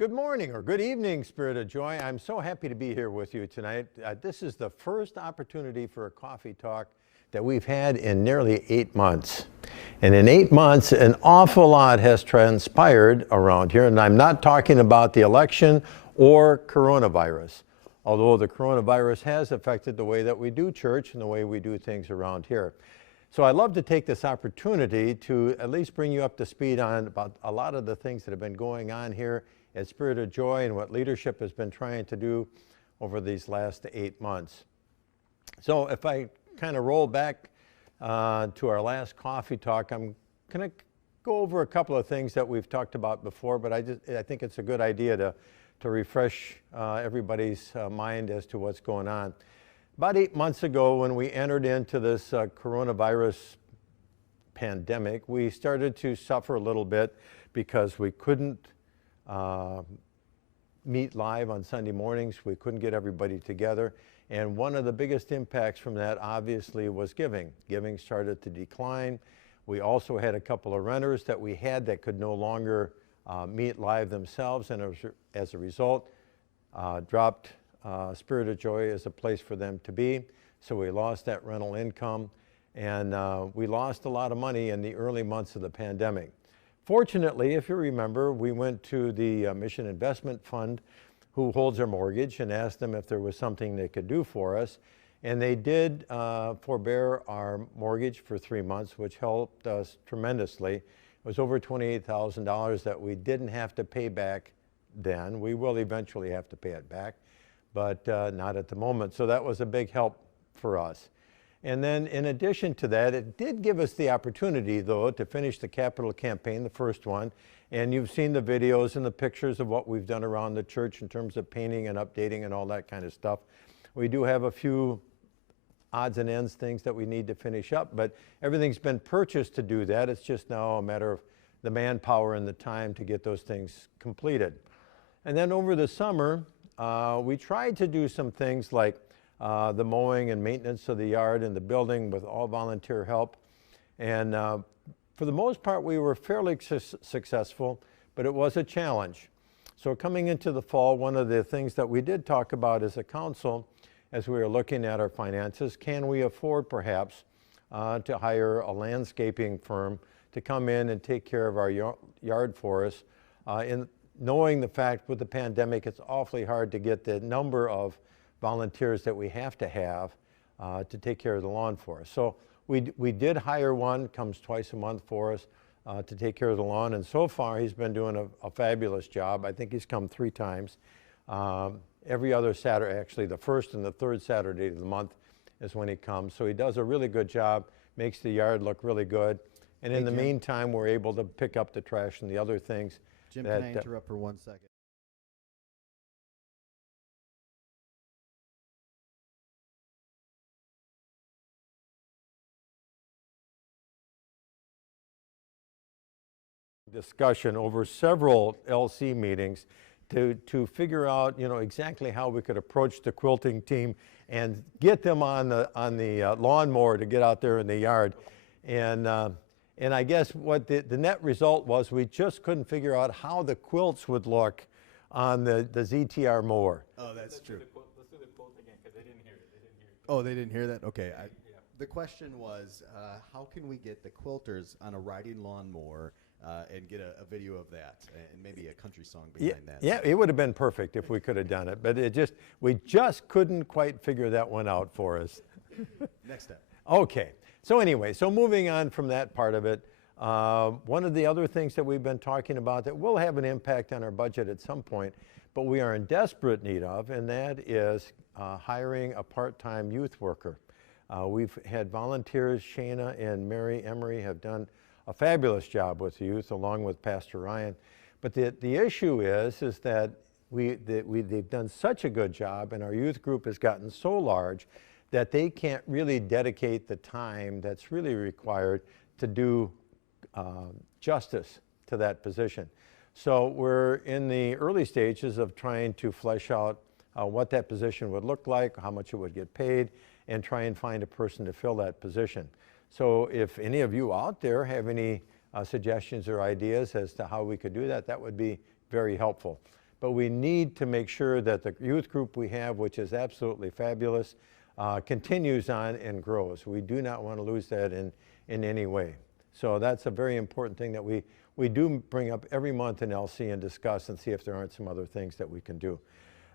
Good morning or good evening, Spirit of Joy. I'm so happy to be here with you tonight. This is the first opportunity for a coffee talk that we've had in nearly 8 months. And in 8 months, an awful lot has transpired around here. And I'm not talking about the election or coronavirus, although the coronavirus has affected the way that we do church and the way we do things around here. So I'd love to take this opportunity to at least bring you up to speed on about a lot of the things that have been going on here at Spirit of Joy and what leadership has been trying to do over these last 8 months. So if I kind of roll back to our last coffee talk, I'm going to go over a couple of things that we've talked about before, but I think it's a good idea to refresh everybody's mind as to what's going on. About 8 months ago, when we entered into this coronavirus pandemic, we started to suffer a little bit because we couldn't meet live on Sunday mornings. We couldn't get everybody together. And one of the biggest impacts from that obviously was giving. Giving started to decline. We also had a couple of renters that we had that could no longer meet live themselves, and as a result, dropped Spirit of Joy as a place for them to be. So we lost that rental income, and we lost a lot of money in the early months of the pandemic. Fortunately, if you remember, we went to the Mission Investment Fund, who holds our mortgage, and asked them if there was something they could do for us. And they did forbear our mortgage for 3 months, which helped us tremendously. It was over $28,000 that we didn't have to pay back then. We will eventually have to pay it back, but not at the moment. So that was a big help for us. And then in addition to that, it did give us the opportunity, though, to finish the capital campaign, the first one. And you've seen the videos and the pictures of what we've done around the church in terms of painting and updating and all that kind of stuff. We do have a few odds and ends things that we need to finish up, but everything's been purchased to do that. It's just now a matter of the manpower and the time to get those things completed. And then over the summer, we tried to do some things like the mowing and maintenance of the yard and the building with all volunteer help. And for the most part, we were fairly successful, but it was a challenge. So coming into the fall, one of the things that we did talk about as a council, as we were looking at our finances, can we afford perhaps to hire a landscaping firm to come in and take care of our yard for us, in knowing the fact with the pandemic, it's awfully hard to get the number of volunteers that we have to take care of the lawn for us. So we did hire one, comes twice a month for us to take care of the lawn, and so far he's been doing a fabulous job. I think he's come 3 times. Every other Saturday, actually the first and the third Saturday of the month is when he comes. So he does a really good job, makes the yard look really good. And in the meantime, we're able to pick up the trash and the other things. Jim, can I interrupt for 1 second? Discussion over several LC meetings to figure out, exactly how we could approach the quilting team and get them on the lawnmower to get out there in the yard. And I guess what the net result was, we just couldn't figure out how the quilts would look on the ZTR mower. Oh, that's true. Let's do the quote again, because they didn't hear it. Oh, they didn't hear that? Okay. The question was, how can we get the quilters on a riding lawnmower and get a video of that and maybe a country song behind that? Yeah, it would have been perfect if we could have done it, but we just couldn't quite figure that one out for us. Next step. Okay. So anyway, moving on from that part of it, one of the other things that we've been talking about that will have an impact on our budget at some point, but we are in desperate need of, and that is hiring a part-time youth worker. We've had volunteers. Shana and Mary Emery have done a fabulous job with youth, along with Pastor Ryan. But the issue is that they've done such a good job, and our youth group has gotten so large that they can't really dedicate the time that's really required to do justice to that position. So we're in the early stages of trying to flesh out what that position would look like, how much it would get paid, and try and find a person to fill that position. So if any of you out there have any suggestions or ideas as to how we could do that, that would be very helpful. but we need to make sure that the youth group we have, which is absolutely fabulous, continues on and grows. We do not want to lose that in any way. So that's a very important thing that we do bring up every month in LC and discuss and see if there aren't some other things that we can do.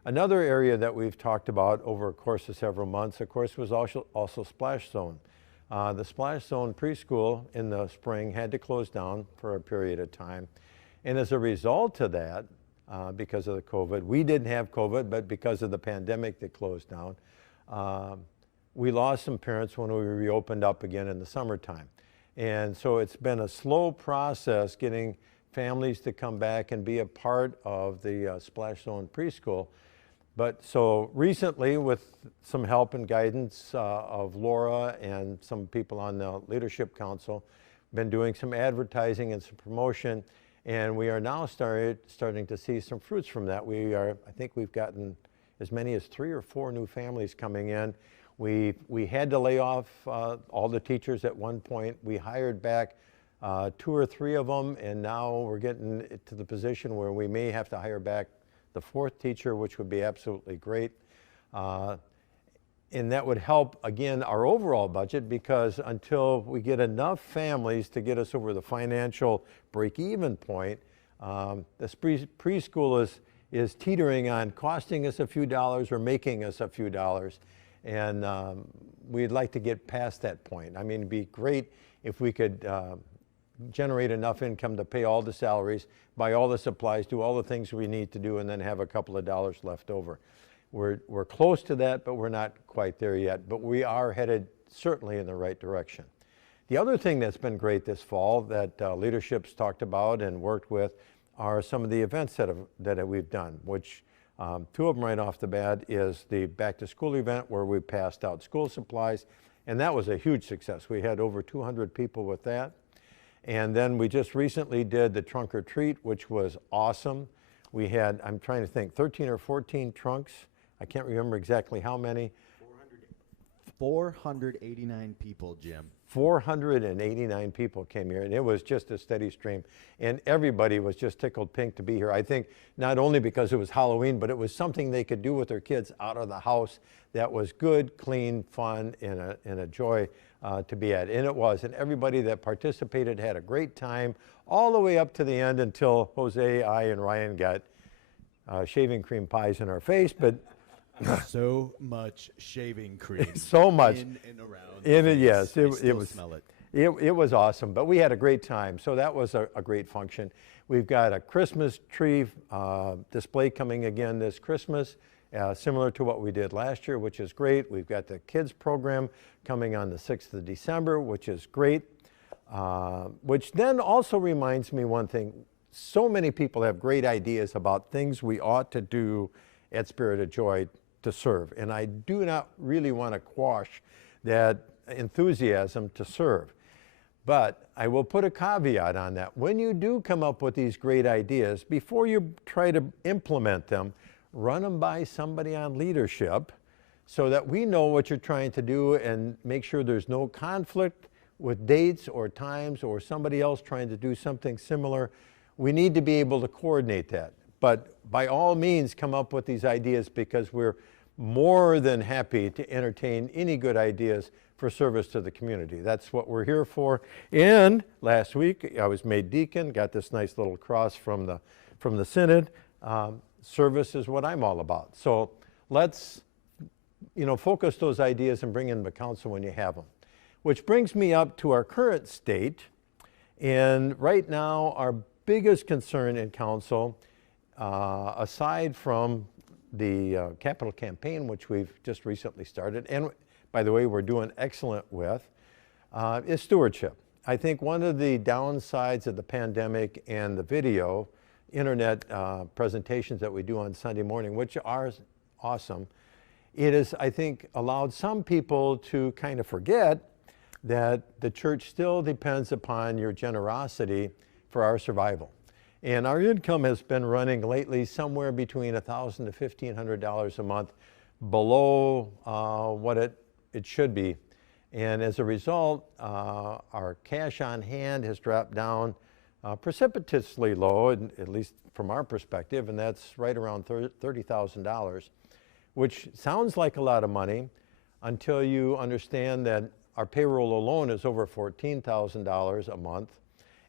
Another area that we've talked about over a course of several months, of course, was also Splash Zone. The Splash Zone preschool in the spring had to close down for a period of time. And as a result of that, because of the COVID, we didn't have COVID, but because of the pandemic that closed down, we lost some parents when we reopened up again in the summertime. And so it's been a slow process getting families to come back and be a part of the Splash Zone preschool. But so recently, with some help and guidance of Laura and some people on the Leadership Council, been doing some advertising and some promotion, and we are now starting to see some fruits from that. I think we've gotten as many as 3 or 4 new families coming in. We had to lay off all the teachers at one point. We hired back 2 or 3 of them, and now we're getting to the position where we may have to hire back the 4th teacher, which would be absolutely great. And that would help, again, our overall budget, because until we get enough families to get us over the financial break-even point, this preschool is teetering on costing us a few dollars or making us a few dollars. And we'd like to get past that point. I mean, it'd be great if we could generate enough income to pay all the salaries, buy all the supplies, do all the things we need to do, and then have a couple of dollars left over. We're close to that, but we're not quite there yet. But we are headed certainly in the right direction. The other thing that's been great this fall that Leadership's talked about and worked with are some of the events that we've done, which 2 of them right off the bat is the back to school event where we passed out school supplies, and that was a huge success. We had over 200 people with that. And then we just recently did the trunk or treat, which was awesome. We had, I'm trying to think, 13 or 14 trunks. I can't remember exactly how many. 489 people, Jim. 489 people came here, and it was just a steady stream. And everybody was just tickled pink to be here. I think not only because it was Halloween, but it was something they could do with their kids out of the house that was good, clean, fun, and a joy to be at. And it was. And everybody that participated had a great time all the way up to the end until Jose, I, and Ryan got shaving cream pies in our face. But so much shaving cream. So much. In and around. In it, yes. It was. Smell it. It was awesome, but we had a great time. So that was a great function. We've got a Christmas tree display coming again this Christmas, similar to what we did last year, which is great. We've got the kids program coming on the 6th of December, which is great. Which then also reminds me one thing. So many people have great ideas about things we ought to do at Spirit of Joy to serve. And I do not really want to quash that enthusiasm to serve. But I will put a caveat on that. When you do come up with these great ideas, before you try to implement them, run them by somebody on leadership so that we know what you're trying to do and make sure there's no conflict with dates or times or somebody else trying to do something similar. We need to be able to coordinate that. But by all means, come up with these ideas, because we're more than happy to entertain any good ideas for service to the community. That's what we're here for. And last week, I was made deacon, got this nice little cross from the synod. Service is what I'm all about. So let's, focus those ideas and bring in the council when you have them. Which brings me up to our current state. And right now, our biggest concern in council, aside from the capital campaign, which we've just recently started, and by the way, we're doing excellent with, is stewardship. I think one of the downsides of the pandemic and the video, internet presentations that we do on Sunday morning, which are awesome, it has, I think, allowed some people to kind of forget that the church still depends upon your generosity for our survival. And our income has been running lately somewhere between $1,000 to $1,500 a month below what it should be. And as a result, our cash on hand has dropped down precipitously low, at least from our perspective, and that's right around $30,000, which sounds like a lot of money until you understand that our payroll alone is over $14,000 a month,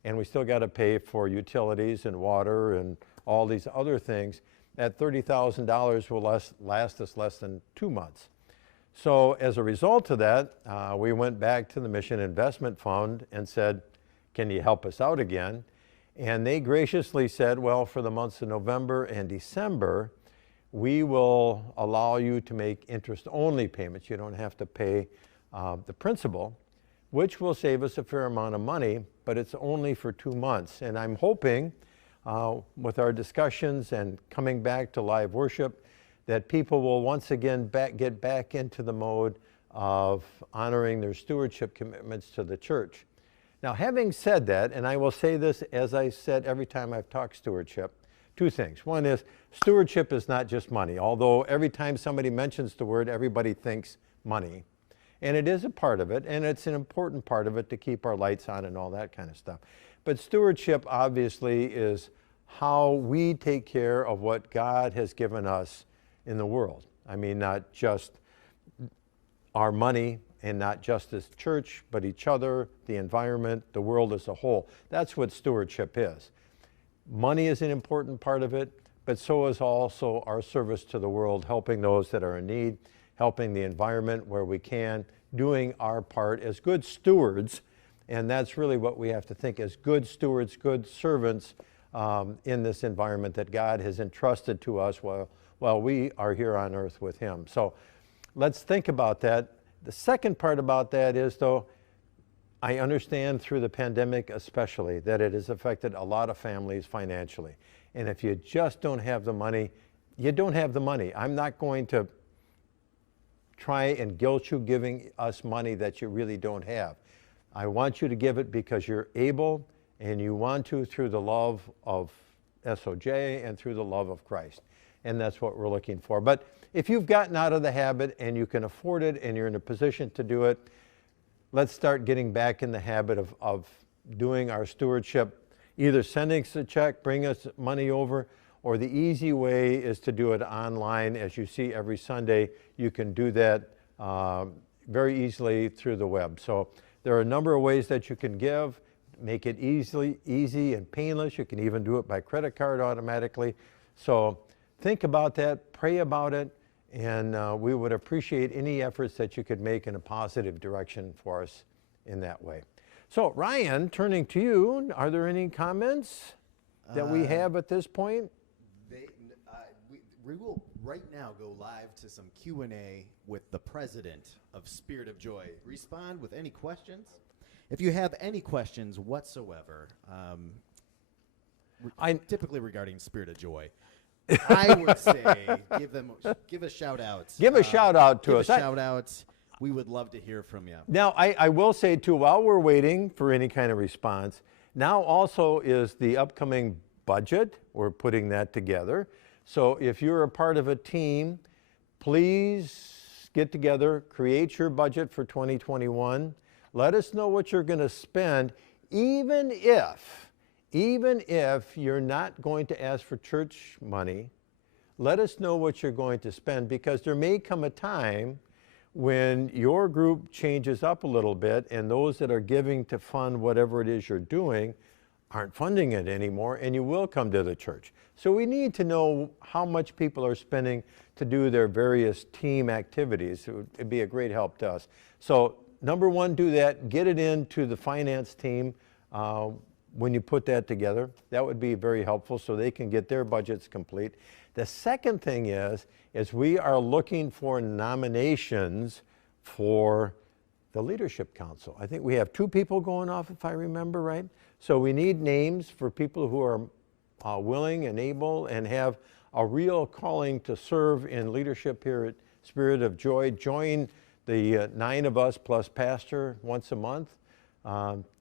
and we still got to pay for utilities and water and all these other things. That $30,000 will last us less than 2 months. So as a result of that, we went back to the Mission Investment Fund and said, can you help us out again? And they graciously said, well, for the months of November and December, we will allow you to make interest-only payments. You don't have to pay the principal, which will save us a fair amount of money, but it's only for 2 months. And I'm hoping with our discussions and coming back to live worship that people will once again get back into the mode of honoring their stewardship commitments to the church. Now, having said that, and I will say this as I said every time I've talked stewardship, 2 things. One is stewardship is not just money, although every time somebody mentions the word, everybody thinks money. And it is a part of it, and it's an important part of it to keep our lights on and all that kind of stuff. But stewardship obviously is how we take care of what God has given us in the world. I mean, not just our money and not just as church, but each other, the environment, the world as a whole. That's what stewardship is. Money is an important part of it, but so is also our service to the world, helping those that are in need, helping the environment where we can, doing our part as good stewards. And that's really what we have to think as good stewards, good servants in this environment that God has entrusted to us while we are here on earth with Him. So let's think about that. The second part about that is, though, I understand through the pandemic especially that it has affected a lot of families financially. And if you just don't have the money, you don't have the money. I'm not going to try and guilt you giving us money that you really don't have. I want you to give it because you're able and you want to through the love of SOJ and through the love of Christ. And that's what we're looking for. But if you've gotten out of the habit and you can afford it and you're in a position to do it, let's start getting back in the habit of doing our stewardship, either sending us a check, bring us money over, or the easy way is to do it online. As you see every Sunday, you can do that very easily through the web. So there are a number of ways that you can give. Make it easy and painless. You can even do it by credit card automatically. So think about that, pray about it, and we would appreciate any efforts that you could make in a positive direction for us in that way. So Ryan, turning to you, are there any comments that we have at this point? We will right now go live to some Q&A with the president of Spirit of Joy. Respond with any questions. If you have any questions whatsoever, typically regarding Spirit of Joy, I would say give a shout out. Give a shout out to us. Give a shout out. We would love to hear from you. Now, I will say too, while we're waiting for any kind of response, now also is the upcoming budget. We're putting that together. So if you're a part of a team, please get together, create your budget for 2021. Let us know what you're going to spend, even if you're not going to ask for church money. Let us know what you're going to spend, because there may come a time when your group changes up a little bit and those that are giving to fund whatever it is you're doing aren't funding it anymore, and you will come to the church. So we need to know how much people are spending to do their various team activities. It'd be a great help to us. So number one, do that. Get it into the finance team when you put that together. That would be very helpful so they can get their budgets complete. The second thing is we are looking for nominations for the Leadership Council. I think we have 2 people going off, if I remember right. So we need names for people who are willing and able and have a real calling to serve in leadership here at Spirit of Joy. Join the 9 of us plus pastor once a month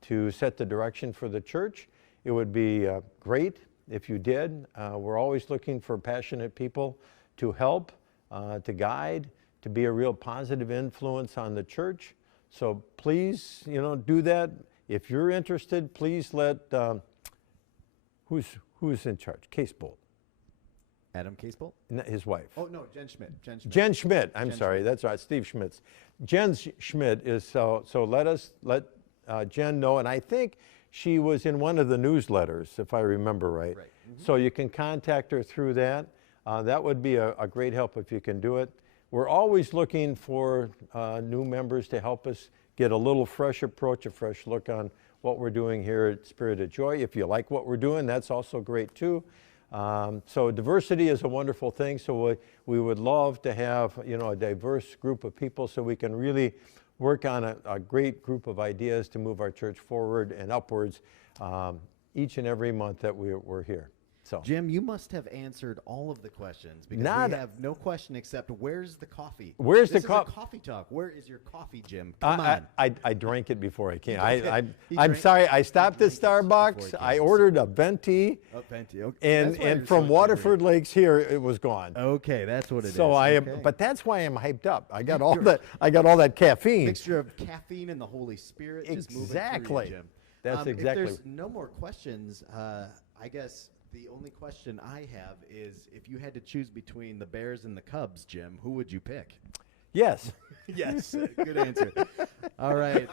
to set the direction for the church. It would be great if you did. We're always looking for passionate people to help, to guide, to be a real positive influence on the church. So please, do that. If you're interested, please let Who's in charge? Casebolt, Adam Casebolt? his wife. Oh, no, Jen Schmidt. Jen Schmidt. Jen Schmidt, I'm Jen sorry, Schmidt. that's right, Steve Schmitz. Jen Schmidt is, so let Jen know, and I think she was in one of the newsletters, if I remember right. Right. So you can contact her through that. That would be a great help if you can do it. We're always looking for new members to help us get a little fresh approach, a fresh look on what we're doing here at Spirit of Joy. If you like what we're doing, that's also great too. So diversity is a wonderful thing. So we would love to have, you know, a diverse group of people so we can really work on a great group of ideas to move our church forward and upwards each and every month that we're here. So Jim, you must have answered all of the questions because Not- we have no question except where's the coffee? Where's the This is a coffee? coffee talk. Where is your coffee, Jim? Come on. I drank it before I came. Okay. He I'm drank- sorry, I stopped at drank it before Starbucks. he I came. ordered a venti, Oh, Venti. Okay. and That's why you're from so Waterford jittery. Lakes here, it was gone. Okay, that's what it is. So I am, Okay. but that's why I'm hyped up. I got all that caffeine. Mixture of caffeine and the Holy Spirit just moving through Exactly. you, Jim. That's exactly. If there's no more questions, I guess the only question I have is if you had to choose between the Bears and the Cubs, Jim, who would you pick? Yes. Yes, good answer. All right.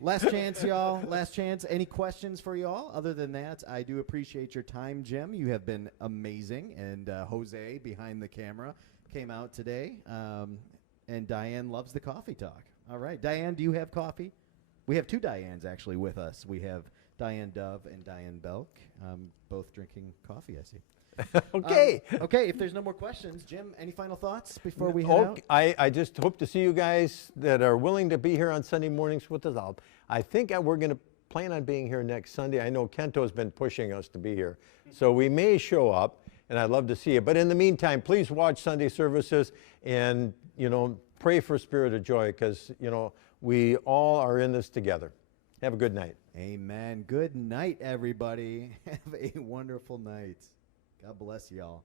Last chance, y'all. Last chance. Any questions for y'all? Other than that, I do appreciate your time, Jim. You have been amazing. And Jose, behind the camera, came out today. And Diane loves the coffee talk. All right. Diane, do you have coffee? We have two Dianes, actually, with us. We have Diane Dove and Diane Belk, both drinking coffee, I see. Okay. Okay, if there's no more questions, Jim, any final thoughts before we head out? I just hope to see you guys that are willing to be here on Sunday mornings with us. I think we're going to plan on being here next Sunday. I know Kento's been pushing us to be here. So we may show up, and I'd love to see you. But in the meantime, please watch Sunday services and, you know, pray for Spirit of Joy because, you know, we all are in this together. Have a good night. Amen. Good night, everybody. Have a wonderful night. God bless y'all.